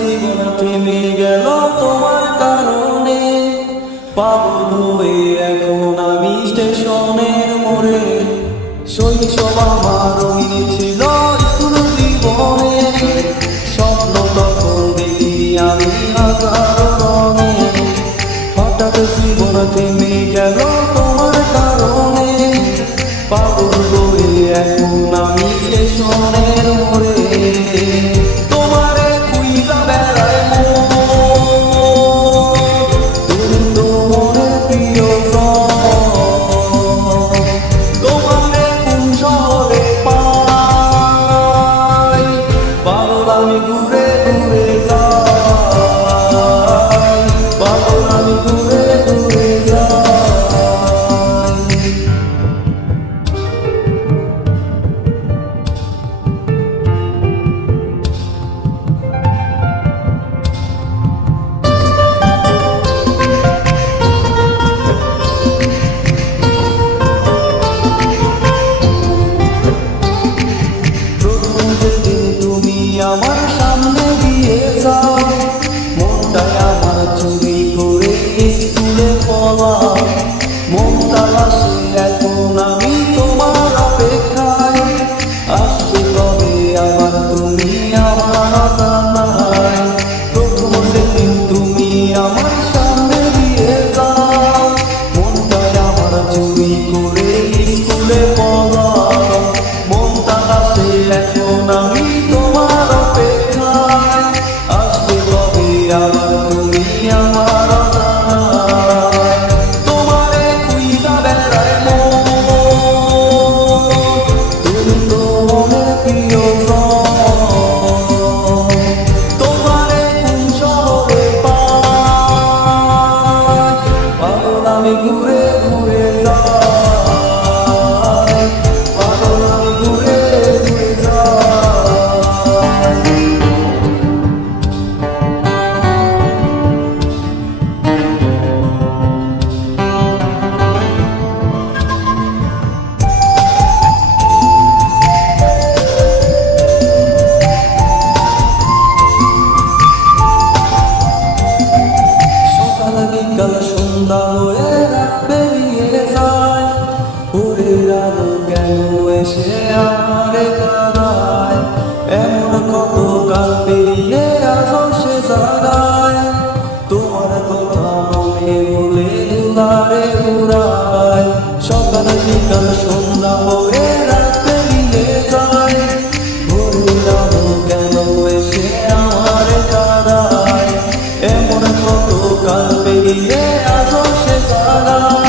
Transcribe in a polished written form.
জীবন থেমে গেল তোমার কারণে। পাগল হয়ে এখন আমি স্টেশনের মোড়ে। শৈশব আমার রয়েছিল স্কুল জীবনে, স্বপ্ন তখন দেখি আমি হাজার রঙে। হঠাৎ জীবন থেমে গেল তোমার কারণে। পাগল হয়ে এখন আমি স্টেশনের মোড়ে। তোমারে খুঁজা বেড়ায় মন, তুমি তো মনের প্রিয়জন। তোমারে কোন শহরে পাই, পাগল আমি ঘুরে ঘুরে যাই, পাগল আমি ঘুরে ঘুরে যাই। আমার সামনে দিয়ে যাও, মনটাই আমার চুরি করে স্কুলে পড়াও। মনটা আসে এখন আমি তোমার অপেক্ষায়, আসবে কবে আবার তুমি আমার জানাই। প্রথম সেদিন তুমি আমার সামনে দিয়ে যাও, মনটাই আমার চুরি করে স্কুলে পড়াও। মনটা আসে এখন আমি তোমার অপেক্ষায়, আসবে কবে আবার তুমি আমার জানাই। তোমারে খুঁজা বেড়ায় মন, তুমি তো মনের প্রিয়জন। তোমারে কোন শহরে পাই, পাগল আমি ঘুরে ঘুরে যাই, পাগল আমি ঘুরে ঘুরে যাই। সকাল বিকাল সন্ধ্যা হয়ে রাত পেরিয়ে যায়, ভোরের আলো কেন এসে আমারে কাঁদায়। এমন কত কাল পেরিয়ে আজও সে জাগায়, তোমার কথা মনে হলে দুলারে উড়ায়। সকাল বিকাল সন্ধ্যা হয়ে রাত পেরিয়ে যায়, ভোরের আলো কেন এসে আমারে কাঁদায়। এমন কত কাল পেরিয়ে আজও সে জাগায়।